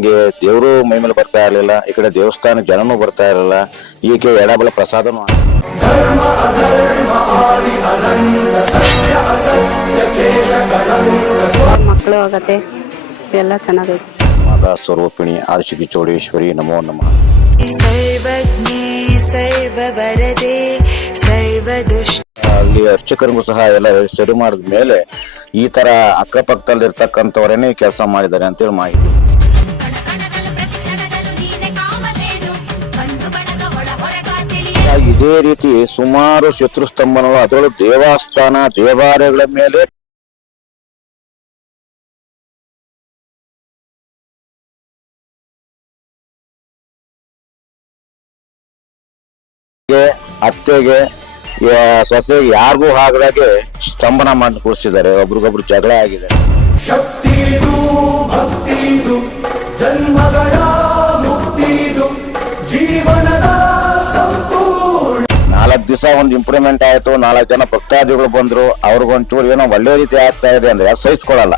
ನಮಗೆ ದೇವರು ಮೈಮೇಲೆ ಬರ್ತಾ ಇರಲಿಲ್ಲ ಈ ಕಡೆ ದೇವಸ್ಥಾನ ಜನನೂ ಬರ್ತಾ ಇರಲಿಲ್ಲ ಈಕೆ ಎಡಬಲ ಪ್ರಸಾದನೂ ಮಕ್ಕಳು ಆಗತ್ತೆ ಎಲ್ಲ ಚೆನ್ನಾಗೈತೆ. ಮಾತಾ ಸ್ವರೂಪಿಣಿ ಆರ್ಶಿ ಕಿಚೋಡೇಶ್ವರಿ ನಮೋ ನಮಃ. ಸರ್ವಜ್ಞೆ ಸರ್ವದುಷ್ಟ ಅಲ್ಲಿ ಅರ್ಚಕರಿಗೂ ಸಹ ಎಲ್ಲ ಸರಿ ಮಾಡಿದ ಮೇಲೆ ಈ ತರ ಅಕ್ಕಪಕ್ಕದಲ್ಲಿ ಇರ್ತಕ್ಕಂಥವರೇನೆ ಕೆಲಸ ಮಾಡಿದ್ದಾರೆ ಅಂತೇಳಿ ಮಾಹಿತಿ. ಇದೇ ರೀತಿ ಸುಮಾರು ಶತ್ರು ಸ್ತಂಭನಗಳು ಅದರಲ್ಲೂ ದೇವಸ್ಥಾನ, ದೇವಾಲಯಗಳ ಮೇಲೆ ಅತ್ತೆಗೆ ಸೊಸೆ ಯಾರಿಗೂ ಆಗದಾಗೆ ಸ್ತಂಭನ ಮಾಡಿ ಕೂರಿಸಿದ್ದಾರೆ. ಒಬ್ರಿಗೊಬ್ರು ಜಗಳ ಆಗಿದೆ. ಭಕ್ತಿದು ಜನ್ಮಗಳ ದಿವಸ ಒಂದು ಇಂಪ್ರೂವ್ಮೆಂಟ್ ಆಯ್ತು, ನಾಲ್ಕು ಜನ ಭಕ್ತಾದಿಗಳು ಬಂದ್ರು, ಅವ್ರಿಗೊಂಚೂರು ಏನೋ ಒಳ್ಳೆ ರೀತಿ ಆಗ್ತಾ ಇದೆ ಅಂದ್ರೆ ಯಾರು ಸಹಿಸ್ಕೊಳಲ್ಲ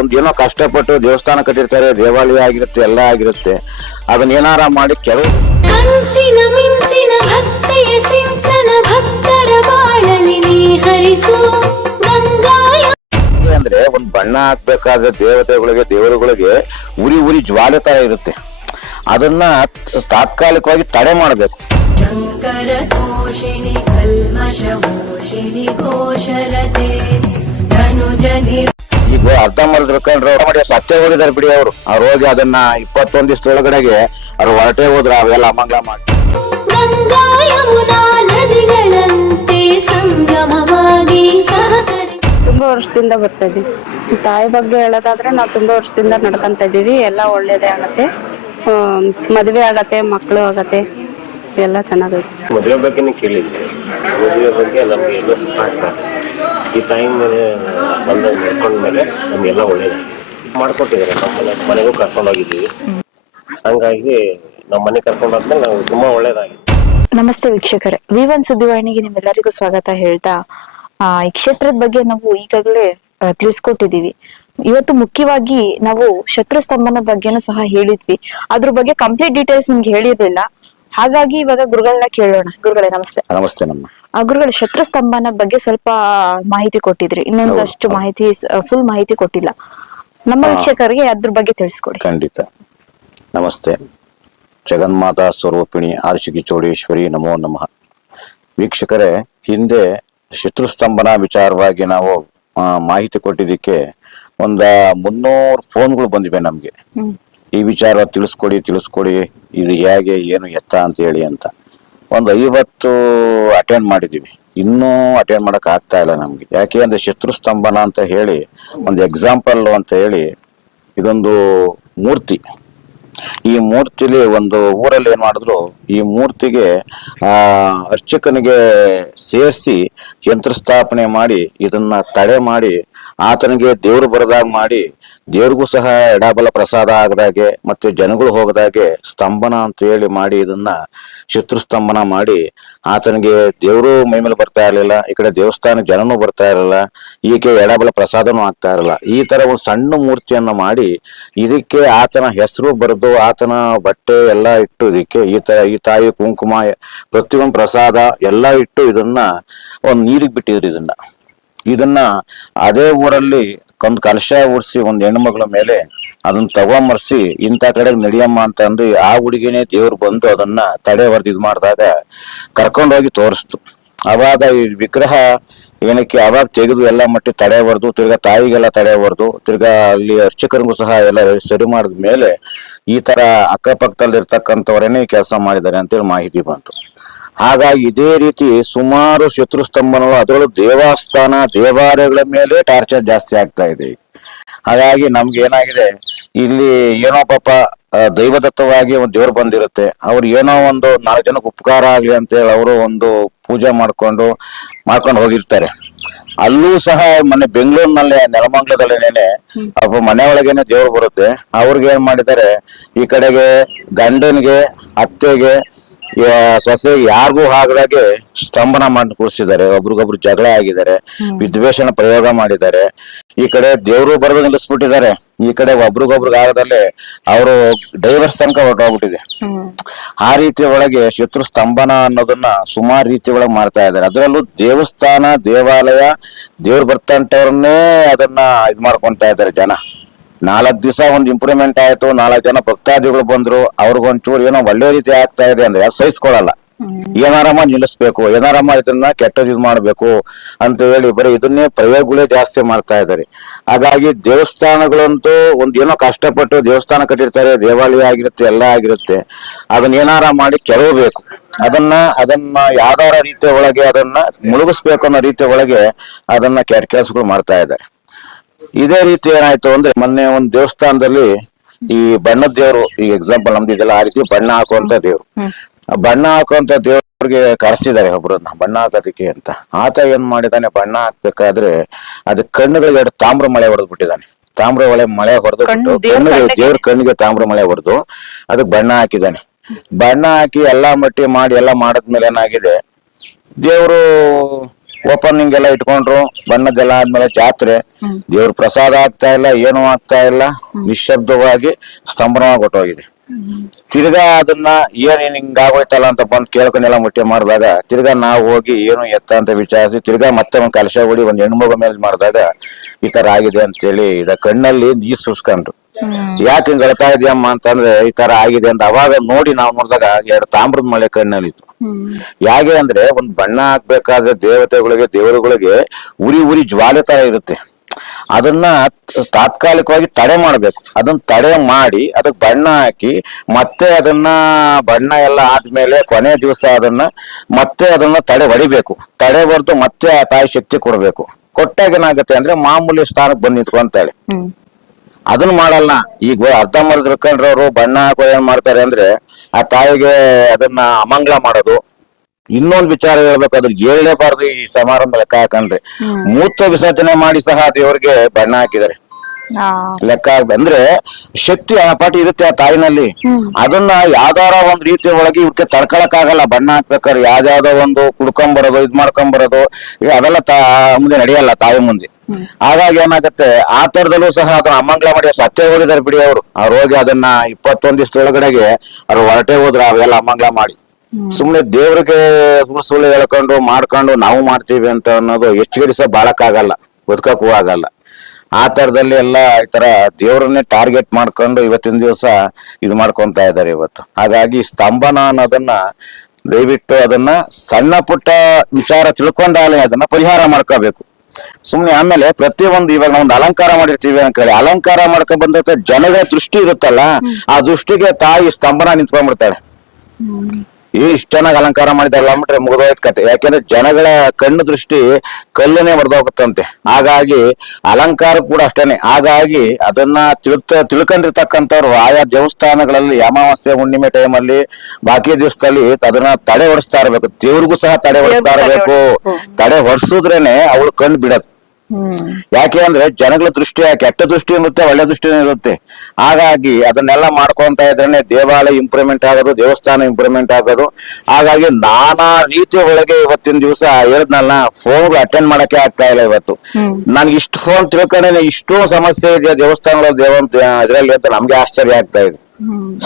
ಒಂದ್ ಏನೋ ಕಷ್ಟಪಟ್ಟು ದೇವಸ್ಥಾನ ಕಟ್ಟಿರ್ತಾರೆ, ದೇವಾಲಯ ಆಗಿರುತ್ತೆ, ಎಲ್ಲ ಆಗಿರುತ್ತೆ. ಅದನ್ನ ಏನಾರ ಮಾಡಿ ಕೆಲವು ಕಂಚಿನ ಮಿಂಚಿನ ಭಕ್ತಿಯ ಸಿಂಚನ ಭಕ್ತರ ಬಾಳಲಿ ನೀ ಹರಿಸು ಹೇಗೆ ಅಂದ್ರೆ ಒಂದ್ ಬಣ್ಣ ಹಾಕ್ಬೇಕಾದ ದೇವತೆಗಳಿಗೆ ದೇವರುಗಳಿಗೆ ಉರಿ ಉರಿ ಜ್ವಾಲೆ ತರ ಇರುತ್ತೆ. ಅದನ್ನ ತಾತ್ಕಾಲಿಕವಾಗಿ ತಡೆ ಮಾಡಬೇಕು. ಶಂಕರ ತೋಷಿಣಿ ಕಲ್ಮಷಮೋಷಿಣಿ ಘೋಷರತೆ ಧನುಜನಿ ಈಗ ಅರ್ಧ ಮಾಡಿ ಸತ್ತೇ ಹೋಗಿದ್ದಾರೆ ಬಿಡಿ ಅವರು. ಅವ್ರು ಹೋಗಿ ಅದನ್ನ ಇಪ್ಪತ್ತೊಂದ್ ದಿವಸದೊಳಗಡೆಗೆ ಅವ್ರು ಹೊರಟೆ ಹೋದ್ರೆ ಅವೆಲ್ಲ ಅಮಂಗ್ಲ ಮಾಡಿ. ಗಂಗಾ ಯಮುನಾ ನದಿಗಳಂತೆ ಸಂಗಮವಾಗಿ ಸಹಕರಿಸಿ ತುಂಬಾ ವರ್ಷದಿಂದ ಬರ್ತಾ ಇದೀವಿ. ತಾಯಿ ಬಗ್ಗೆ ಹೇಳೋದಾದ್ರೆ ನಾವು ತುಂಬಾ ವರ್ಷದಿಂದ ನಡ್ಕೊಂತ ಇದೀವಿ. ಎಲ್ಲ ಒಳ್ಳೇದೇ ಆಗತ್ತೆ. ಮದುವೆ ಆಗತ್ತೆ ಮಕ್ಕಳು ಆಗತ್ತೆ. ಎಲ್ಲ ಚೆನ್ನಾಗೈತೆ. ಮದುವೆ ಬಗ್ಗೆನೇ ಕೇಳಿದ್ವಿ ಮದುವೆ ಬಗ್ಗೆ ನಮಗೆ ಎಲ್ಲ ಸುಖ ಈ ಟೈಮ್ ಮೇಲೆ ಬಂದ ನಡ್ಕೊಂಡ್ಮೇಲೆ ನಮಗೆಲ್ಲ ಒಳ್ಳೇದು ಮಾಡ್ಕೊಟ್ಟಿದ್ದಾರೆ ನಮ್ಮ ಮನೆ ಮನೆಗೂ ಕರ್ಕೊಂಡು ಹೋಗಿದ್ದೀವಿ. ಹಂಗಾಗಿ ನಮ್ಮ ಮನೆ ಕರ್ಕೊಂಡು ಹೋದ್ಮೇಲೆ ನಾವು ತುಂಬಾ ಒಳ್ಳೇದಾಗಿದೆ. ನಮಸ್ತೆ ವೀಕ್ಷಕರೇ. ವಿ ಒನ್ ಸುದ್ದಿವಾಹಿನಿಗೆ ನಿಮ್ಮೆಲ್ಲರಿಗೂ ಸ್ವಾಗತ ಹೇಳ್ತಾ ಆ, ಈ ಕ್ಷೇತ್ರದ ಬಗ್ಗೆ ನಾವು ಈಗಾಗಲೇ ತಿಳಿಸ್ಕೊಟ್ಟಿದೀವಿ ಇವತ್ತು ಮುಖ್ಯವಾಗಿ ನಾವು ಶತ್ರು ಸ್ತಂಭನ ಬಗ್ಗೆನೂ ಸಹ ಹೇಳಿದ್ವಿ. ಅದ್ರ ಬಗ್ಗೆ ಕಂಪ್ಲೀಟ್ ಡೀಟೇಲ್ಸ್ ನಿಮ್ಗೆ ಹೇಳಿರ್ಲಿಲ್ಲ. ಹಾಗಾಗಿ ಇವಾಗ ಗುರುಗಳನ್ನ ಕೇಳೋಣ. ಗುರುಗಳೇ ನಮಸ್ತೆ. ನಮಸ್ತೆ ನಮ್ಮ. ಆ, ಗುರುಗಳೇ ಶತ್ರು ಸ್ತಂಭನ ಬಗ್ಗೆ ಸ್ವಲ್ಪ ಮಾಹಿತಿ ಕೊಟ್ಟಿದ್ರಿ. ಇನ್ನೊಂದಷ್ಟು. ಮಾಹಿತಿ ಫುಲ್ ಮಾಹಿತಿ ಕೊಟ್ಟಿಲ್ಲ. ನಮ್ಮ ವೀಕ್ಷಕರಿಗೆ ಅದ್ರ ಬಗ್ಗೆ ತಿಳಿಸ್ಕೊಡಿ. ಖಂಡಿತ. ನಮಸ್ತೆ. ಜಗನ್ಮಾತಾ ಸ್ವರೂಪಿಣಿ ಆರ್ಷಿಕಿ ಚೌಡೇಶ್ವರಿ ನಮೋ ನಮಃ. ವೀಕ್ಷಕರೇ ಹಿಂದೆ ಶತ್ರುಸ್ತಂಭನ ವಿಚಾರವಾಗಿ ನಾವು ಮಾಹಿತಿ ಕೊಟ್ಟಿದ್ದಕ್ಕೆ ಒಂದ ಮುನ್ನೂರು ಫೋನ್ಗಳು ಬಂದಿವೆ ನಮ್ಗೆ. ಈ ವಿಚಾರ ತಿಳಿಸ್ಕೊಡಿ ತಿಳಿಸ್ಕೊಡಿ ಇದು ಹೇಗೆ ಏನು ಎತ್ತ ಅಂತ ಹೇಳಿ ಅಂತ. ಒಂದು ಐವತ್ತು ಅಟೆಂಡ್ ಮಾಡಿದೀವಿ ಇನ್ನೂ ಅಟೆಂಡ್ ಮಾಡಕ್ ಆಗ್ತಾ ಇಲ್ಲ ನಮ್ಗೆ. ಯಾಕೆ ಅಂದ್ರೆ ಶತ್ರುಸ್ತಂಭನ ಅಂತ ಹೇಳಿ ಒಂದು ಎಕ್ಸಾಂಪಲ್ ಅಂತ ಹೇಳಿ ಇದೊಂದು ಮೂರ್ತಿ. ಈ ಮೂರ್ತಿಲಿ ಒಂದು ಊರಲ್ಲಿ ಏನ್ ಮಾಡಿದ್ರು, ಈ ಮೂರ್ತಿಗೆ, ಆ, ಅರ್ಚಕನಿಗೆ ಸೇರಿಸಿ ಯಂತ್ರ ಸ್ಥಾಪನೆ ಮಾಡಿ, ಇದನ್ನ ತಡೆ ಮಾಡಿ, ಆತನಿಗೆ ದೇವ್ರು ಬರದಾಗ ಮಾಡಿ ದೇವ್ರಿಗೂ ಸಹ ಎಡಬಲ ಪ್ರಸಾದ ಆಗದಾಗೆ ಮತ್ತೆ ಜನಗಳು ಹೋಗದಾಗೆ ಸ್ತಂಭನ ಅಂತ ಹೇಳಿ ಮಾಡಿ ಇದನ್ನ ಶತ್ರು ಸ್ತಂಭನ ಮಾಡಿ ಆತನಿಗೆ ದೇವರು ಮೈ ಮೇಲೆ ಬರ್ತಾ ಇರಲಿಲ್ಲ, ಈ ಕಡೆ ದೇವಸ್ಥಾನ ಜನನೂ ಬರ್ತಾ ಇರಲಿಲ್ಲ ಈಕೆ ಎಡಬಲ ಪ್ರಸಾದನೂ ಆಗ್ತಾ ಇರಲ್ಲ. ಈ ತರ ಒಂದು ಸಣ್ಣ ಮೂರ್ತಿಯನ್ನ ಮಾಡಿ ಇದಕ್ಕೆ ಆತನ ಹೆಸರು ಬರೆದು ಆತನ ಬಟ್ಟೆ ಎಲ್ಲ ಇಟ್ಟು ಇದಕ್ಕೆ ಈ ತರ ಈ ತಾಯಿ ಕುಂಕುಮ ಪ್ರತಿಯೊಂದು ಪ್ರಸಾದ ಎಲ್ಲ ಇಟ್ಟು ಇದನ್ನ ಒಂದು ನೀರಿಗೆ ಬಿಟ್ಟಿದ್ರು ಇದನ್ನ. ಇದನ್ನ ಅದೇ ಊರಲ್ಲಿ ಒಂದು ಕಲಶ ಉಡ್ಸಿ ಒಂದು ಹೆಣ್ಮಗಳ ಮೇಲೆ ಅದನ್ನ ತಗೊಂಬರ್ಸಿ ಇಂಥ ಕಡೆಗೆ ನಡಿಯಮ್ಮ ಅಂತ ಅಂದು ಆ ಹುಡುಗಿನೇ ದೇವ್ರು ಬಂದು ಅದನ್ನ ತಡೆ ಹೊಡೆದು ಇದು ಮಾಡಿದಾಗ ಕರ್ಕೊಂಡೋಗಿ ತೋರಿಸ್ತು. ಅವಾಗ ಈ ವಿಗ್ರಹ ಏನಕ್ಕೆ ಅವಾಗ ತೆಗೆದು ಎಲ್ಲ ಮಟ್ಟಿ ತಡೆ ಹೊಡೆದು ತಿರ್ಗಾ ತಾಯಿಗೆಲ್ಲ ತಡೆ ಹೊಡೆದು ತಿರ್ಗಾ ಅಲ್ಲಿ ಅರ್ಚಕರಿಗೂ ಸಹ ಎಲ್ಲ ಸರಿ ಮಾಡಿದ ಮೇಲೆ ಈ ತರ ಅಕ್ಕಪಕ್ಕದಲ್ಲಿ ಇರ್ತಕ್ಕಂಥವರೇನೇ ಕೆಲಸ ಮಾಡಿದ್ದಾರೆ ಅಂತೇಳಿ ಮಾಹಿತಿ ಬಂತು. ಹಾಗಾಗಿ ಇದೇ ರೀತಿ ಸುಮಾರು ಶತ್ರು ಸ್ತಂಭನಗಳು ಅದರಲ್ಲೂ ದೇವಸ್ಥಾನ ದೇವಾಲಯಗಳ ಮೇಲೆ ಟಾರ್ಚರ್ ಜಾಸ್ತಿ ಆಗ್ತಾ ಇದೆ. ಹಾಗಾಗಿ ನಮ್ಗೆ ಏನಾಗಿದೆ ಇಲ್ಲಿ ಏನೋ ಪಾಪ ದೈವದತ್ತವಾಗಿ ಒಂದು ದೇವ್ರು ಬಂದಿರುತ್ತೆ. ಅವ್ರು ಏನೋ ಒಂದು ನಾಲ್ಕು ಜನಕ್ಕೆ ಉಪಕಾರ ಆಗ್ಲಿ ಅಂತೇಳಿ ಅವರು ಒಂದು ಪೂಜೆ ಮಾಡ್ಕೊಂಡು ಮಾಡ್ಕೊಂಡು ಹೋಗಿರ್ತಾರೆ. ಅಲ್ಲೂ ಸಹ ಮೊನ್ನೆ ಬೆಂಗಳೂರಿನಲ್ಲೇ ನೆಲಮಂಗ್ಲದಲ್ಲೇನೆ ಒಬ್ಬ ಮನೆ ಒಳಗೇನೆ ದೇವ್ರು ಬರುತ್ತೆ. ಅವ್ರಿಗೆ ಏನ್ ಮಾಡಿದ್ದಾರೆ ಈ ಕಡೆಗೆ ಗಂಡನಿಗೆ ಅತ್ತೆಗೆ ಸೊಸೆ ಯಾರಿಗೂ ಆಗದಾಗೆ ಸ್ತಂಭನ ಮಾಡಿ ಕೂರಿಸಿದ್ದಾರೆ ಒಬ್ರಿಗೊಬ್ರು ಜಗಳ ಆಗಿದ್ದಾರೆ ವಿದ್ವೇಷನ ಪ್ರಯೋಗ ಮಾಡಿದ್ದಾರೆ. ಈ ಕಡೆ ದೇವರು ಬರೆದು ನಿಲ್ಲಿಸ್ಬಿಟ್ಟಿದ್ದಾರೆ. ಈ ಕಡೆ ಒಬ್ರಿಗೊಬ್ರಿಗೆ ಆಗದಲ್ಲೇ ಅವರು ಡೈವರ್ಸ್ ತನಕ ಹೊರಟೋಗ್ಬಿಟ್ಟಿದೆ. ಆ ರೀತಿ ಒಳಗೆ ಶತ್ರು ಸ್ತಂಭನ ಅನ್ನೋದನ್ನ ಸುಮಾರು ರೀತಿ ಒಳಗೆ ಮಾಡ್ತಾ ಇದ್ದಾರೆ. ಅದರಲ್ಲೂ ದೇವಸ್ಥಾನ ದೇವಾಲಯ ದೇವ್ರು ಬರ್ತಂಟವ್ರನ್ನೇ ಅದನ್ನ ಇದ್ ಮಾಡ್ಕೊಂತ ಇದ್ದಾರೆ ಜನ. ನಾಲ್ಕು ದಿವಸ ಒಂದು ಇಂಪ್ರೂವ್ಮೆಂಟ್ ಆಯ್ತು ನಾಲ್ಕು ಜನ ಭಕ್ತಾದಿಗಳು ಬಂದ್ರು ಅವ್ರಿಗೊಂಚೂರು ಏನೋ ಒಳ್ಳೆ ರೀತಿ ಆಗ್ತಾ ಇದೆ ಅಂದ್ರೆ ಸಹಿಸ್ಕೊಳ್ಳಲ್ಲ. ಸಹಿಸ್ಕೊಳಲ್ಲ ಏನಾರಮ್ಮ ನಿಲ್ಲಿಸ್ಬೇಕು ಏನಾರಮ್ಮ ಇದನ್ನ ಕೆಟ್ಟದ್ ಇದು ಮಾಡ್ಬೇಕು ಅಂತ ಹೇಳಿ ಬರೀ ಇದನ್ನೇ ಪ್ರಯೋಗಗಳೇ ಜಾಸ್ತಿ ಮಾಡ್ತಾ ಇದ್ದಾರೆ. ಹಾಗಾಗಿ ದೇವಸ್ಥಾನಗಳಂತೂ ಒಂದ್ ಏನೋ ಕಷ್ಟಪಟ್ಟು ದೇವಸ್ಥಾನ ಕಟ್ಟಿರ್ತಾರೆ ದೇವಾಲಯ ಆಗಿರುತ್ತೆ ಎಲ್ಲ ಆಗಿರುತ್ತೆ. ಅದನ್ನ ಏನಾರ ಮಾಡಿ ಕೆಡವಬೇಕು. ಅದನ್ನ ಅದನ್ನ ಯಾವ್ದಾರ ರೀತಿಯ ಒಳಗೆ ಅದನ್ನ ಮುಳುಗಿಸ್ಬೇಕು ಅನ್ನೋ ರೀತಿಯ ಒಳಗೆ ಅದನ್ನ ಕೆಟ್ಟ ಕೆಲಸಗಳು ಮಾಡ್ತಾ ಇದ್ದಾರೆ. ಇದೇ ರೀತಿ ಏನಾಯ್ತು ಅಂದ್ರೆ ಮೊನ್ನೆ ಒಂದು ದೇವಸ್ಥಾನದಲ್ಲಿ ಈ ಬಣ್ಣದ ದೇವರು ಈ ಎಕ್ಸಾಂಪಲ್ ನಮ್ದು ಇದೆಲ್ಲ ಆ ರೀತಿ ಬಣ್ಣ ಹಾಕುವಂತ ದೇವ್ರು. ಬಣ್ಣ ಹಾಕುವಂತ ದೇವ್ರಿಗೆ ಕರೆಸಿದ್ದಾರೆ ಒಬ್ರನ್ನ ಬಣ್ಣ ಹಾಕೋದಕ್ಕೆ ಅಂತ. ಆತ ಏನ್ ಮಾಡಿದಾನೆ ಬಣ್ಣ ಹಾಕ್ಬೇಕಾದ್ರೆ ಅದ್ ಕಣ್ಣುಗಳಿಗೆ ಎರಡು ತಾಮ್ರ ಮಳೆ ಹೊಡೆದ್ ಬಿಟ್ಟಿದ್ದಾನೆ. ತಾಮ್ರ ಮಳೆ ಮಳೆ ಹೊಡೆದು ಕಣ್ಣು ದೇವ್ರ ಕಣ್ಣಿಗೆ ಕಣ್ಣಿಗೆ? ದೇವ್ರ ಕಣ್ಣಿಗೆ ತಾಮ್ರ ಮಳೆ ಹೊಡೆದು ಅದಕ್ಕೆ ಬಣ್ಣ ಹಾಕಿದ್ದಾನೆ. ಬಣ್ಣ ಹಾಕಿ ಎಲ್ಲಾ ಮಟ್ಟಿ ಮಾಡಿ ಎಲ್ಲಾ ಮಾಡದ್ಮೇಲೆ ಏನಾಗಿದೆ ದೇವರು ಓಪನಿಂಗ್ ಎಲ್ಲ ಇಟ್ಕೊಂಡ್ರು ಬಣ್ಣದ್ದೆಲ್ಲ ಆದ್ಮೇಲೆ ಜಾತ್ರೆ. ದೇವ್ರ ಪ್ರಸಾದ ಆಗ್ತಾ ಇಲ್ಲ ಏನೂ ಆಗ್ತಾ ಇಲ್ಲ. ನಿಶಬ್ದವಾಗಿ ಸ್ತಂಭನವಾಗಿ ಹೊಟ್ಟೋಗಿದೆ ತಿರ್ಗಾ ಅದನ್ನ ಏನ್ ಏನ್ ಹಿಂಗ್ ಆಗೋಯ್ತಲ್ಲ ಅಂತ ಬಂದ್ ಕೇಳ್ಕೊಂಡೆಲ್ಲ ಮುಟ್ಟೆ ಮಾಡಿದಾಗ ತಿರ್ಗಾ ನಾವು ಹೋಗಿ ಏನು ಎತ್ತ ಅಂತ ವಿಚಾರಿಸಿ ತಿರ್ಗಾ ಮತ್ತೆ ಒಂದ್ ಕಲಶ ಹೊಡಿ ಒಂದ್ ಹೆಣ್ಮಗು ಮೇಲೆ ಮಾಡಿದಾಗ ಈ ತರ ಆಗಿದೆ ಅಂತೇಳಿ ಇದ ಕಣ್ಣಲ್ಲಿ ನೀರ್ ಸುಸ್ಕೊಂಡ್ರು. ಯಾಕೆ ಹಿಂಗ್ ಹೇಳ್ತಾ ಇದೆಯಮ್ಮ ಅಂತಂದ್ರೆ ಈ ತರ ಆಗಿದೆ ಅಂತ ಅವಾಗ ನೋಡಿ ನಾವು ನೋಡಿದಾಗ ಎರಡು ತಾಮ್ರದ ಮಳೆ ಕಣ್ಣಲ್ಲಿ ಇತ್ತು ಯಾಕೆ ಅಂದ್ರೆ ಒಂದ್ ಬಣ್ಣ ಹಾಕ್ಬೇಕಾದ ದೇವತೆಗಳಿಗೆ ದೇವರುಗಳಿಗೆ ಉರಿ ಉರಿ ಜ್ವಾಲೆ ತರ ಇರುತ್ತೆ. ಅದನ್ನ ತಾತ್ಕಾಲಿಕವಾಗಿ ತಡೆ ಮಾಡ್ಬೇಕು. ಅದನ್ನ ತಡೆ ಮಾಡಿ ಅದಕ್ಕೆ ಬಣ್ಣ ಹಾಕಿ ಮತ್ತೆ ಅದನ್ನ ಬಣ್ಣ ಎಲ್ಲ ಆದ್ಮೇಲೆ ಕೊನೆ ದಿವಸ ಅದನ್ನ ಮತ್ತೆ ಅದನ್ನ ತಡೆ ಹೊಡಿಬೇಕು. ತಡೆ ಹೊಡೆದು ಮತ್ತೆ ಆ ತಾಯಿ ಶಕ್ತಿ ಕೊಡ್ಬೇಕು. ಕೊಟ್ಟಾಗ ಏನಾಗುತ್ತೆ ಅಂದ್ರೆ ಮಾಮೂಲಿ ಸ್ಥಾನಕ್ಕೆ ಅಂತ ನಿಂತ್ಕೊಂತಾಳೆ. ಅದನ್ನ ಮಾಡಲ್ಲ. ಈಗ ಅರ್ಧಂಬರ್ಧ ತಿಳ್ಕೊಂಡ್ರವ್ರು ಬಣ್ಣ ಹಾಕೋ ಏನ್ ಮಾಡ್ತಾರೆ ಅಂದ್ರೆ ಆ ತಾಯಿಗೆ ಅದನ್ನ ಅಮಂಗಳ ಮಾಡೋದು. ಇನ್ನೊಂದು ವಿಚಾರ ಹೇಳ್ಬೇಕು ಅದ್ರ ಹೇಳಲೇಬಾರ್ದು ಈ ಸಮಾರಂಭ ಲೆಕ್ಕ ಹಾಕಂದ್ರೆ ಮೂತ್ರ ವಿಸರ್ಜನೆ ಮಾಡಿ ಸಹ ದೇವ್ರಿಗೆ ಬಣ್ಣ ಹಾಕಿದ್ದಾರೆ. ಲೆಕ್ಕ ಅಂದ್ರೆ ಶಕ್ತಿ ಆ ಪಾಟಿ ಇರುತ್ತೆ ಆ ತಾಯಿನಲ್ಲಿ. ಅದನ್ನ ಯಾವ್ದಾರ ಒಂದ್ ರೀತಿ ಒಳಗೆ ಇವ್ರಿಗೆ ತಡ್ಕೊಳಕ್ ಆಗಲ್ಲ ಬಣ್ಣ ಹಾಕ್ಬೇಕಾದ್ರೆ ಯಾವ್ದಾವ್ದೋ ಒಂದು ಕುಡ್ಕೊಂಬರೋದು ಇದ್ ಮಾಡ್ಕೊಂಬರೋದು ಬರೋದು ಅದೆಲ್ಲ ತಾ ಮುಂದೆ ನಡೆಯಲ್ಲ ತಾಯಿ ಮುಂದೆ. ಹಾಗಾಗಿ ಏನಾಗುತ್ತೆ ಆ ತರದಲ್ಲೂ ಸಹ ಅದನ್ನ ಅಮಂಗಳ ಮಾಡಿ ಸತ್ಯ ಹೋಗಿದ್ದಾರೆ ಬಿಡಿ ಅವರು. ಅವ್ರು ಹೋಗಿ ಅದನ್ನ ಇಪ್ಪತ್ತೊಂದ್ ದಿವಸದೊಳಗಡೆಗೆ ಅವ್ರು ಹೊರಟೆ ಹೋದ್ರು ಅವೆಲ್ಲ ಅಮಂಗಳ ಮಾಡಿ. ಸುಮ್ನೆ ದೇವ್ರಿಗೆ ಸುಳ್ಳು ಸುಳ್ಳು ಹೇಳ್ಕೊಂಡು ಮಾಡ್ಕೊಂಡು ನಾವು ಮಾಡ್ತೀವಿ ಅಂತ ಅನ್ನೋದು ಹೆಚ್ಚು ಬಾಳಕ್ ಆಗಲ್ಲ ಬದುಕಕ್ಕೂ ಆಗಲ್ಲ. ಆ ತರದಲ್ಲಿ ಎಲ್ಲ ಈ ತರ ದೇವರನ್ನೇ ಟಾರ್ಗೆಟ್ ಮಾಡ್ಕೊಂಡು ಇವತ್ತಿನ ದಿವಸ ಇದು ಮಾಡ್ಕೊತಾ ಇದ್ದಾರೆ ಇವತ್ತು. ಹಾಗಾಗಿ ಸ್ತಂಭನ ಅನ್ನೋದನ್ನ ದಯವಿಟ್ಟು ಅದನ್ನ ಸಣ್ಣ ಪುಟ್ಟ ವಿಚಾರ ತಿಳ್ಕೊಂಡಾಗಲೇ ಅದನ್ನ ಪರಿಹಾರ ಮಾಡ್ಕೋಬೇಕು. ಸುಮ್ನೆ ಆಮೇಲೆ ಪ್ರತಿಯೊಂದು ಇವಾಗ ನಾವೊಂದು ಅಲಂಕಾರ ಮಾಡಿರ್ತೀವಿ ಅನ್ಕೊಳ್ಳಿ ಅಲಂಕಾರ ಮಾಡ್ಕೊಂಡ್ ಬಂದ ಜನಗಳ ದೃಷ್ಟಿ ಇರುತ್ತಲ್ಲ, ಆ ದೃಷ್ಟಿಗೆ ತಾಯಿ ಸ್ತಂಭನ ನಿಂತ್ಕೊಂಡ್ಬಿಡ್ತಾಳೆ. ಈ ಇಷ್ಟ ಚೆನ್ನಾಗಿ ಅಲಂಕಾರ ಮಾಡಿದಾರಲ್ಲ ಅಂದ್ಬಿಟ್ರೆ ಮುಗಿದೋಯ್ತು ಕತೆ. ಯಾಕೆಂದ್ರೆ ಜನಗಳ ಕಣ್ಣು ದೃಷ್ಟಿ ಕಲ್ಲನ್ನೇ ಹೊಡೆದೋಗುತ್ತಂತೆ ಹಾಗಾಗಿ ಅಲಂಕಾರ ಕೂಡ ಅಷ್ಟೇನೆ. ಹಾಗಾಗಿ ಅದನ್ನ ತಿಳ್ತ ತಿಳ್ಕೊಂಡಿರ್ತಕ್ಕಂಥವ್ರು ಆಯಾ ದೇವಸ್ಥಾನಗಳಲ್ಲಿ ಅಮಾವಾಸ್ಯೆ ಹುಣ್ಣಿಮೆ ಟೈಮಲ್ಲಿ ಬಾಕಿ ದಿವಸದಲ್ಲಿ ಅದನ್ನ ತಡೆ ಹೊಡಿಸ್ತಾ ಇರ್ಬೇಕು. ದೇವ್ರಿಗೂ ಸಹ ತಡೆ ಹೊಡಿಸ್ತಾ ಇರ್ಬೇಕು ತಡೆ ಹೊಡ್ಸುದ್ರೇನೆ ಅವಳು ಕಣ್ಣು ಬಿಡೋದು. ಯಾಕೆ ಅಂದ್ರೆ ಜನಗಳ ದೃಷ್ಟಿ ಕೆಟ್ಟ ದೃಷ್ಟಿ ಇರುತ್ತೆ ಒಳ್ಳೆ ದೃಷ್ಟಿ ಇರುತ್ತೆ. ಹಾಗಾಗಿ ಅದನ್ನೆಲ್ಲ ಮಾಡ್ಕೊಂತ ಇದ್ರೆ ದೇವಾಲಯ ಇಂಪ್ರೂವ್ಮೆಂಟ್ ಆಗೋದು ದೇವಸ್ಥಾನ ಇಂಪ್ರೂವ್ಮೆಂಟ್ ಆಗೋದು. ಹಾಗಾಗಿ ನಾನಾ ರೀತಿಯ ಒಳಗೆ ಇವತ್ತಿನ ದಿವಸ ಹೇಳದ್ನಲ್ಲ ಫೋನ್ ಅಟೆಂಡ್ ಮಾಡಕ್ಕೆ ಆಗ್ತಾ ಇಲ್ಲ ಇವತ್ತು. ನನ್ಗೆ ಇಷ್ಟು ಫೋನ್ ತಿಳ್ಕೊಂಡೇನೆ ಇಷ್ಟೋ ಸಮಸ್ಯೆ ಇದೆ ದೇವಸ್ಥಾನಗಳ ದೇವ ಇದರಲ್ಲಿ ಅಂತ ನಮ್ಗೆ ಆಶ್ಚರ್ಯ ಆಗ್ತಾ ಇದೆ.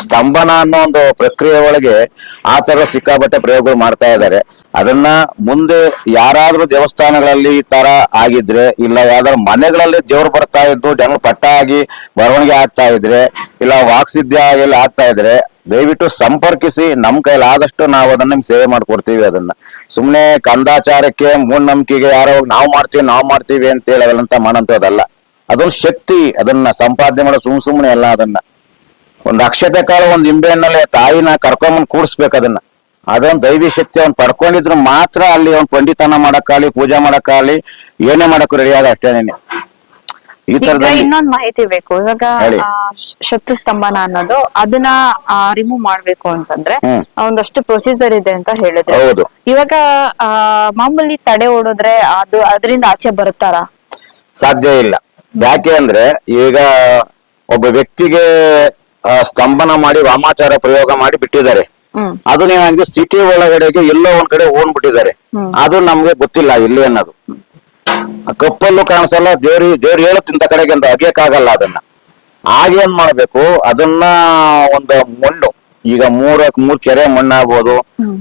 ಸ್ತಂಭನ ಅನ್ನೋ ಒಂದು ಪ್ರಕ್ರಿಯೆ ಒಳಗೆ ಆ ತರ ಸಿಕ್ಕಾಪಟ್ಟೆ ಪ್ರಯೋಗಗಳು ಮಾಡ್ತಾ ಇದ್ದಾರೆ. ಅದನ್ನ ಮುಂದೆ ಯಾರಾದ್ರೂ ದೇವಸ್ಥಾನಗಳಲ್ಲಿ ಈ ತರ ಆಗಿದ್ರೆ, ಇಲ್ಲ ಯಾವ್ದಾದ್ರು ಮನೆಗಳಲ್ಲಿ ದೇವ್ರು ಬರ್ತಾ ಇದ್ದು ಜನರು ಪಟ್ಟ ಆಗಿ ಬರವಣಿಗೆ ಆಗ್ತಾ ಇದ್ರೆ, ಇಲ್ಲ ವಾಕ್ಸಿದ್ಯ ಎಲ್ಲ ಆಗ್ತಾ ಇದ್ರೆ, ದಯವಿಟ್ಟು ಸಂಪರ್ಕಿಸಿ, ನಮ್ ಕೈಲಿ ಆದಷ್ಟು ನಾವು ಅದನ್ನ ಸೇವೆ ಮಾಡ್ಕೊಡ್ತೀವಿ ಅದನ್ನ. ಸುಮ್ನೆ ಕಂದಾಚಾರಕ್ಕೆ ಮೂಢನಂಬಿಕೆಗೆ ಯಾರೋ ನಾವು ಮಾಡ್ತೀವಿ ನಾವು ಮಾಡ್ತೀವಿ ಅಂತ ಹೇಳಿ ಅದನ್ನಂತ ಮಾಡೋಂಥದ್ದಲ್ಲ ಅದೊಂದು ಶಕ್ತಿ, ಅದನ್ನ ಸಂಪಾದನೆ ಮಾಡೋ ಸುಮ್ ಸುಮ್ಮನೆ ಅಲ್ಲ ಅದನ್ನ. ಒಂದ್ ಅಕ್ಷತೆ ಕಾಲ ಒಂದ್ ನಿಂಬೆಹಣ್ಣಲ್ಲಿ ತಾಯಿನ ಕರ್ಕೊಂಬಂದ್ ಕೂಡಿಸ್ಬೇಕು ಅದನ್ನ. ಅದೊಂದ್ ದೈವಿ ಶಕ್ತಿ ಅವ್ನ್ ಪಡ್ಕೊಂಡಿದ್ರು ಮಾತ್ರ ಅಲ್ಲಿ ಅವ್ನ್ ಪಂಡಿತನ ಮಾಡಕ್ಕಾಗ್ಲಿ ಪೂಜೆ ಮಾಡಕ್ಕಾಗ್ಲಿ ಏನೇ ಮಾಡಕ್ಕೂ ರೆಡಿ ಆದ ಅಷ್ಟೇನೇನೆ ಈ ಇನ್ನೊಂದ್ ಮಾಹಿತಿ ಬೇಕು. ಇವಾಗ ಶತ್ರು ಸ್ತಂಭನ ಅನ್ನೋದು ಅದನ್ನ ರಿಮೂವ್ ಮಾಡ್ಬೇಕು ಅಂತಂದ್ರೆ ಒಂದಷ್ಟು ಪ್ರೊಸೀಜರ್ ಇದೆ ಅಂತ ಹೇಳಿದ್ರೆ. ಹೌದು. ಇವಾಗ ಮಾಮೂಲಿ ತಡೆ ಓಡಿದ್ರೆ ಅದು ಅದರಿಂದ ಆಚೆ ಬರುತ್ತಾರ? ಸಾಧ್ಯ ಇಲ್ಲ. ಯಾಕೆ ಅಂದ್ರೆ ಈಗ ಒಬ್ಬ ವ್ಯಕ್ತಿಗೆ ಸ್ತಂಭನ ಮಾಡಿ ವಾಮಾಚಾರ ಪ್ರಯೋಗ ಮಾಡಿ ಬಿಟ್ಟಿದ್ದಾರೆ. ಅದು ಹಂಗೆ ಸಿಟಿ ಒಳಗಡೆಗೆ ಎಲ್ಲೋ ಒಂದ್ ಕಡೆ ಬಿಟ್ಟಿದ್ದಾರೆ ಅದು ನಮ್ಗೆ ಗೊತ್ತಿಲ್ಲ ಇಲ್ಲಿ ಅನ್ನೋದು. ಆ ಕಪ್ಪಲ್ಲೂ ಕಾಣಿಸಲ್ಲ ದೇವ್ರಿ ದೇವ್ರು ಹೇಳುತ್ತಿಂತ ಕಡೆಗೆ ಅಂತ ಅಗಿಯಕ್ಕಾಗಲ್ಲ ಅದನ್ನ. ಆಗೇನ್ ಮಾಡ್ಬೇಕು ಅದನ್ನ ಒಂದು ಮಣ್ಣು ಈಗ ಮೂರ ಮೂರ್ ಕೆರೆ ಮಣ್ಣು ಆಗ್ಬೋದು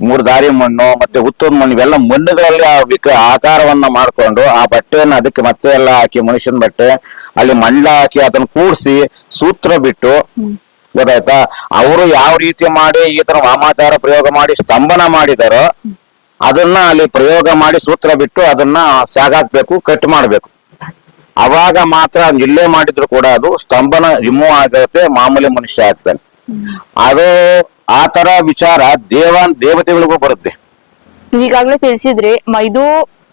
ಮೂರ್ ದಾರಿ ಮಣ್ಣು ಮತ್ತೆ ಹುತ್ತದ ಮಣ್ಣು ಇವೆಲ್ಲ ಮಣ್ಣುಗಳಲ್ಲಿ ಆ ವಿಕ ಆಕಾರವನ್ನ ಮಾಡ್ಕೊಂಡು ಆ ಬಟ್ಟೆಯನ್ನ ಅದಕ್ಕೆ ಮತ್ತೆ ಎಲ್ಲ ಹಾಕಿ ಮನುಷ್ಯನ ಬಟ್ಟೆ ಅಲ್ಲಿ ಮಣ್ಣ ಹಾಕಿ ಅದನ್ನ ಕೂಡ್ಸಿ ಸೂತ್ರ ಬಿಟ್ಟು ಗೊತ್ತಾಯ್ತಾ? ಅವರು ಯಾವ ರೀತಿ ಮಾಡಿ ಈ ತರ ವಾಮಾಚಾರ ಪ್ರಯೋಗ ಮಾಡಿ ಸ್ತಂಭನ ಮಾಡಿದಾರೋ ಅದನ್ನ ಅಲ್ಲಿ ಪ್ರಯೋಗ ಮಾಡಿ ಸೂತ್ರ ಬಿಟ್ಟು ಅದನ್ನ ಸಾಗಾಕ್ಬೇಕು ಕಟ್ ಮಾಡ್ಬೇಕು. ಅವಾಗ ಮಾತ್ರ ಇಲ್ಲೇ ಮಾಡಿದ್ರು ಕೂಡ ಅದು ಸ್ತಂಭನ ರಿಮೂವ್ ಆಗುತ್ತೆ, ಮಾಮೂಲಿ ಮನುಷ್ಯ ಆಗ್ತಾನೆ. ಅದು ಆ ತರ ವಿಚಾರ ದೇವ ದೇವತೆಗಳಿಗೂ ಬರುತ್ತೆ. ಈಗಾಗ್ಲೇ ತಿಳಿಸಿದ್ರಿ ಇದು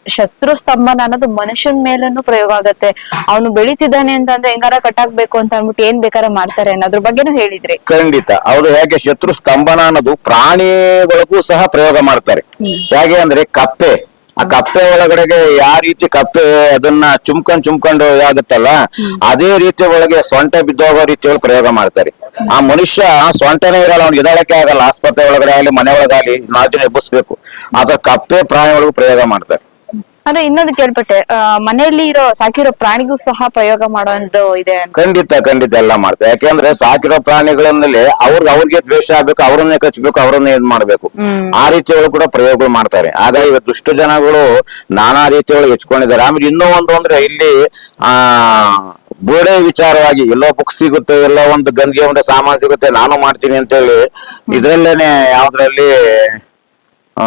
ಶತ್ರು ಸ್ತಂಭನ ಅನ್ನೋದು ಮನುಷ್ಯನ ಮೇಲೂ ಪ್ರಯೋಗ ಆಗತ್ತೆ. ಅವನು ಬೆಳಿತಿದ್ದಾನೆ ಅಂತಂದ್ರೆ ಹೆಂಗಾರ ಕಟ್ಟಾಕ್ಬೇಕು ಅಂತ ಅನ್ಬಿಟ್ಟು ಏನ್ ಬೇಕಾರ ಮಾಡ್ತಾರೆ ಅನ್ನೋದ್ರ ಬಗ್ಗೆನೂ ಹೇಳಿದ್ರಿ. ಖಂಡಿತ. ಅವ್ರು ಹೇಗೆ ಶತ್ರು ಸ್ತಂಭನ ಅನ್ನೋದು ಪ್ರಾಣಿಗಳಿಗೂ ಸಹ ಪ್ರಯೋಗ ಮಾಡ್ತಾರೆ. ಹೇಗೆ ಅಂದ್ರೆ ಕಪ್ಪೆ. ಆ ಕಪ್ಪೆ ಒಳಗಡೆಗೆ ಯಾವ ರೀತಿ ಕಪ್ಪೆ ಅದನ್ನ ಚುಮ್ಕೊಂಡ್ ಚುಮ್ಕೊಂಡು ಆಗುತ್ತಲ್ಲ ಅದೇ ರೀತಿ ಒಳಗೆ ಸೊಂಟ ಬಿದ್ದೋಗೋ ರೀತಿಯಲ್ಲಿ ಪ್ರಯೋಗ ಮಾಡ್ತಾರೆ. ಆ ಮನುಷ್ಯ ಸೊಂಟನೇ ಇರಲ್ಲ ಅವ್ನಿಗೆ ಇದಾಳಕ್ಕೆ ಆಗಲ್ಲ. ಆಸ್ಪತ್ರೆ ಒಳಗಡೆ ಆಗಲಿ ಮನೆ ಒಳಗಾಗಲಿ ನಾಲ್ಕು ಜನ ಎಬ್ಬಿಸ್ಬೇಕು. ಆದ್ರೆ ಕಪ್ಪೆ ಪ್ರಾಣಿ ಒಳಗೂ ಪ್ರಯೋಗ ಮಾಡ್ತಾರೆ. ಆದ್ರೆ ಇನ್ನೊಂದು ಕೇಳ್ಪಟ್ಟೆ ಆ, ಮನೆಯಲ್ಲಿ ಇರೋ ಸಾಕಿರೋ ಪ್ರಾಣಿಗೂ ಸಹ ಪ್ರಯೋಗ ಮಾಡೋದು ಇದೆ ಅಂತ. ಖಂಡಿತ ಖಂಡಿತ ಎಲ್ಲ ಮಾಡ್ತಾರೆ ಯಾಕೆಂದ್ರೆ ಸಾಕಿರೋ ಪ್ರಾಣಿಗಳಲ್ಲಿ ಅವ್ರ ಅವ್ರಿಗೆ ದ್ವೇಷ ಆಗ್ಬೇಕು ಅವ್ರನ್ನೇ ಕಚ್ಚಬೇಕು ಅವ್ರನ್ನೇ ಇದ್ ಮಾಡ್ಬೇಕು. ಆ ರೀತಿಯೊಳಗೆ ಕೂಡ ಪ್ರಯೋಗಗಳು ಮಾಡ್ತಾರೆ. ಹಾಗಾಗಿ ಇವತ್ತು ದುಷ್ಟ ಜನಗಳು ನಾನಾ ರೀತಿಯೊಳಗೆ ಹೆಚ್ಕೊಂಡಿದ್ದಾರೆ. ಆಮೇಲೆ ಇನ್ನೂ ಒಂದು ಅಂದ್ರೆ ಇಲ್ಲಿ ಆ ಬೋಡೆ ವಿಚಾರವಾಗಿ ಎಲ್ಲೋ ಬುಕ್ ಸಿಗುತ್ತೆ ಎಲ್ಲೋ ಒಂದು ಗಂಗೆ ಒಂದು ಸಾಮಾನು ಸಿಗುತ್ತೆ ನಾನು ಮಾಡ್ತೀನಿ ಅಂತ ಹೇಳಿ ಇದ್ರಲ್ಲೇನೆ ಯಾವ್ದ್ರಲ್ಲಿ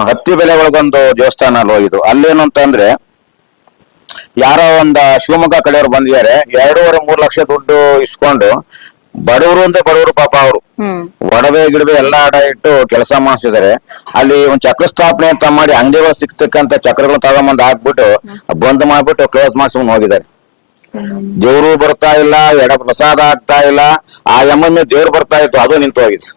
ಹತ್ತಿ ಬೆಲೆ ಒಳಗೊಂದು ದೇವಸ್ಥಾನ ಅಲ್ಲಿ ಹೋಗಿದ್ದು ಅಲ್ಲೇನು ಅಂತಂದ್ರೆ ಯಾರೋ ಒಂದ ಶಿವಮೊಗ್ಗ ಕಡೆಯವ್ರು ಬಂದಿದ್ದಾರೆ ಎರಡೂವರೆ ಮೂರ್ ಲಕ್ಷ ದುಡ್ಡು ಇಸ್ಕೊಂಡು ಬಡವರು ಅಂದ್ರೆ ಬಡವರು ಪಾಪ ಅವರು. ಒಡವೆ ಗಿಡವೆ ಎಲ್ಲಾ ಅಡ ಇಟ್ಟು ಕೆಲಸ ಮಾಡಿಸಿದ್ದಾರೆ. ಅಲ್ಲಿ ಒಂದ್ ಚಕ್ರ ಸ್ಥಾಪನೆ ಅಂತ ಮಾಡಿ ಅಂಗಡಿಗಳು ಸಿಗ್ತಕ್ಕಂತ ಚಕ್ರಗಳು ತಗೊಂಬಂದ್ ಹಾಕ್ಬಿಟ್ಟು ಬಂದ್ ಮಾಡ್ಬಿಟ್ಟು ಕ್ಲೋಸ್ ಮಾಡ್ಸ್ಕೊಂಡ್ ಹೋಗಿದ್ದಾರೆ. ದೇವ್ರು ಬರ್ತಾ ಇಲ್ಲ ಎಡ ಪ್ರಸಾದ ಆಗ್ತಾ ಇಲ್ಲ. ಆ ಎಮ್ಮನ್ನ ದೇವ್ರು ಬರ್ತಾ ಇತ್ತು ಅದು ನಿಂತು ಹೋಗಿದೆ.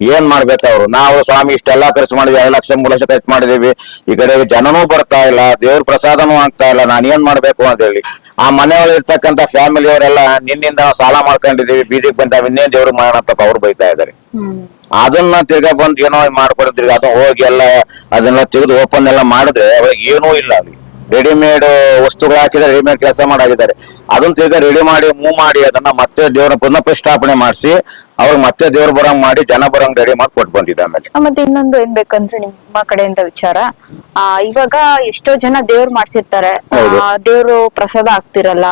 ಏನ್ ಮಾಡ್ಬೇಕು ಅವ್ರು? ನಾವು ಸ್ವಾಮಿ ಇಷ್ಟೆಲ್ಲಾ ಖರ್ಚು ಮಾಡಿದ್ವಿ ಎರಡು ಲಕ್ಷ ಮೂರು ಲಕ್ಷ ಖರ್ಚು ಮಾಡಿದೀವಿ ಈ ಕಡೆ ಜನನೂ ಬರ್ತಾ ಇಲ್ಲ ದೇವ್ರ ಪ್ರಸಾದನೂ ಆಗ್ತಾ ಇಲ್ಲ ನಾನು ಏನ್ ಮಾಡ್ಬೇಕು ಅಂತ ಹೇಳಿ. ಆ ಮನೆಯೊಳಗೆ ಇರ್ತಕ್ಕಂತ ಫ್ಯಾಮಿಲಿ ಅವರೆಲ್ಲ ನಿನ್ನಿಂದ ನಾವು ಸಾಲ ಮಾಡ್ಕೊಂಡಿದೀವಿ ಬೀದಿಗೆ ಬಂದ ಇನ್ನೇನ್ ದೇವ್ರ ಮಾಡೋಣ ಅಂತ ಅವ್ರು ಬೈತಾ ಇದಾರೆ ಅದನ್ನ ತಿರ್ಗಾ ಬಂದ್ ಏನೋ ಮಾಡ್ಕೊಡ್ತೀರಿ ಅದನ್ನ ಹೋಗಿ ಎಲ್ಲ ಅದನ್ನ ತೆಗೆದು ಓಪನ್ ಎಲ್ಲ ಮಾಡಿದ್ರೆ ಅವಾಗ ಏನೂ ಇಲ್ಲ ಅಲ್ಲಿ. ರೆಡಿಮೇಡ್ ವಸ್ತುಗಳು ಹಾಕಿದ್ರೆ ರೆಡಿಮೇಡ್ ಕೆಲಸ ಮಾಡಾಗಿದ್ದಾರೆ. ಅದನ್ನ ತಿರ್ಗಾ ರೆಡಿ ಮಾಡಿ ಮೂವ್ ಮಾಡಿ ಅದನ್ನ ಮತ್ತೆ ದೇವರ ಪುನಃ ಪ್ರತಿಷ್ಠಾಪನೆ ಮಾಡಿಸಿ ಅವ್ರಿಗೆ ಮತ್ತೆ ದೇವ್ರ ಬರಂಗ್ ಮಾಡಿ ಜನ ಬರಂಗ್ ರೆಡಿ ಮಾಡಿ ಕೊಟ್ಟು ಬಂದಿದ್ದೆ ಆಮೇಲೆ. ಮತ್ತೆ ಇನ್ನೊಂದು ಏನ್ ಬೇಕಂದ್ರೆ ನಿಮ್ಮ ಕಡೆಯಿಂದ ವಿಚಾರ. ಆ ಇವಾಗ ಎಷ್ಟೋ ಜನ ದೇವ್ರು ಮಾಡ್ಸಿರ್ತಾರೆ. ದೇವ್ರು ಪ್ರಸಾದ ಆಗ್ತಿರಲ್ಲ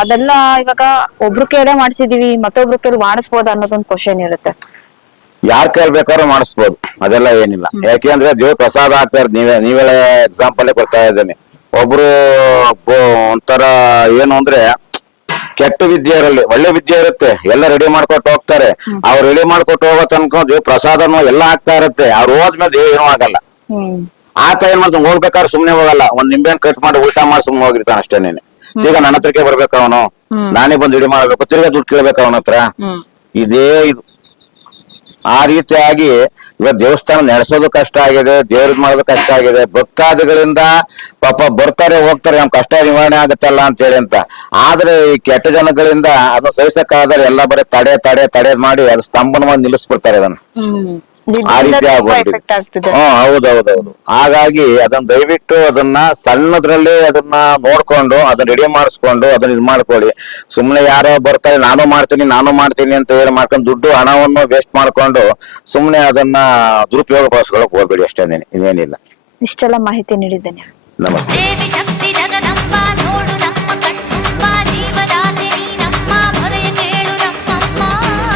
ಅದೆಲ್ಲ ಇವಾಗ ಒಬ್ರು ಕೈಲೇ ಮಾಡಿಸಿದೀವಿ ಮತ್ತೊಬ್ರು ಕೇಳಿ ಮಾಡಿಸ್ಬೋದ ಅನ್ನೋದೊಂದು ಕ್ವಶನ್ ಇರುತ್ತೆ. ಯಾರ್ ಕೈಲಿ ಬೇಕಾದ್ರೂ ಮಾಡಿಸ್ಬೋದು. ಅದೆಲ್ಲ ಏನಿಲ್ಲ. ಯಾಕೆಂದ್ರೆ ದೇವ್ರ ಪ್ರಸಾದ ಆಗ್ತಾರೆ ನೀವೇ ನೀವೇ ಎಕ್ಸಾಂಪಲ್ ಕೊಡ್ತಾ ಇದ್ದೇನೆ. ಒಬ್ರು ಒಂಥರ ಏನು ಅಂದ್ರೆ ಕೆಟ್ಟ ವಿದ್ಯೆ ಇರಲಿ ಒಳ್ಳೆ ವಿದ್ಯೆ ಇರುತ್ತೆ ಎಲ್ಲ ರೆಡಿ ಮಾಡ್ಕೊಟ್ಟು ಹೋಗ್ತಾರೆ. ಅವ್ರು ರೆಡಿ ಮಾಡ್ಕೊಟ್ಟು ಹೋಗೋ ತನಕ ದೇವ್ ಪ್ರಸಾದನು ಎಲ್ಲ ಆಗ್ತಾ ಇರುತ್ತೆ. ಅವ್ರು ಹೋದ್ಮೇಲೆ ಏನೂ ಆಗಲ್ಲ. ಆತ ಏನ್ ಮಾಡ್ತಾನೆ ಹೋಗ್ಬೇಕಾದ್ರೆ ಸುಮ್ನೆ ಹೋಗಲ್ಲ. ಒಂದ್ ನಿಂಬೆಹಣ್ಣು ಕಟ್ ಮಾಡಿ ಊಟ ಮಾಡಿ ಸುಮ್ನೆ ಹೋಗಿರ್ತಾನೆ ನೀನು. ಈಗ ನನ್ನ ಹತ್ರಕ್ಕೆ ಬರ್ಬೇಕು ಅವನು. ನಾನೇ ಬಂದು ರೆಡಿ ಮಾಡ್ಬೇಕು. ತಿರ್ಗಾ ದುಡ್ಡು ಕೇಳ್ಬೇಕು ಅವನ ಹತ್ರ. ಇದೇ ಇದು. ಆ ರೀತಿಯಾಗಿ ಇವತ್ತು ದೇವಸ್ಥಾನ ನಡೆಸೋದು ಕಷ್ಟ ಆಗಿದೆ ದೇವ್ರದ್ ಮಾಡೋದು ಕಷ್ಟ ಆಗಿದೆ. ಭಕ್ತಾದಿಗಳಿಂದ ಪಾಪ ಬರ್ತಾರೆ, ಹೋಗ್ತಾರೆ ನಮ್ ಕಷ್ಟ ನಿವಾರಣೆ ಆಗುತ್ತಲ್ಲ ಅಂತ ಹೇಳಿ ಅಂತ. ಆದ್ರೆ ಈ ಕೆಟ್ಟ ಜನಗಳಿಂದ ಅದನ್ನ ಸಹಿಸಕ್ಕಾದ್ರೆ ಎಲ್ಲ ಬರೀ ತಡೆ ತಡೆ ತಡೆ ಮಾಡಿ ಅದು ಸ್ತಂಭನ ಮಾಡಿ ನಿಲ್ಲಿಸ್ಬಿಡ್ತಾರೆ ಅದನ್ನ ಆ ರೀತಿ ಆಗೋಗಿದೆ ಎಫೆಕ್ಟ್ ಆಗ್ತಿದೆ. ಹ್ಮ್ ಹೌದೌದೌದು. ಹಾಗಾಗಿ ಅದನ್ನ ದಯವಿಟ್ಟು ಅದನ್ನ ಸಣ್ಣದ್ರಲ್ಲಿ ಅದನ್ನ ನೋಡ್ಕೊಂಡು ಅದನ್ನ ರೆಡಿ ಮಾಡಿಸ್ಕೊಂಡು ಅದನ್ನ ಇದ್ ಮಾಡ್ಕೊಳ್ಳಿ. ಸುಮ್ನೆ ಯಾರೋ ಬರ್ತಾರೆ ನಾನು ಮಾಡ್ತೀನಿ ನಾನು ಮಾಡ್ತೀನಿ ಅಂತ ಹೇಳಿ ಮಾಡ್ಕೊಂಡು ದುಡ್ಡು ಹಣವನ್ನು ವೇಸ್ಟ್ ಮಾಡ್ಕೊಂಡು ಸುಮ್ನೆ ಅದನ್ನ ದುರುಪಯೋಗ ಪಡಿಸ್ಕೊಳಕ್ ಹೋಗ್ಬೇಡಿ ಅಷ್ಟೇ ಇನ್ನೇನಿಲ್ಲ ಇಷ್ಟೆಲ್ಲ ಮಾಹಿತಿ ನೀಡಿದ್ದೇನೆ. ನಮಸ್ತೆ.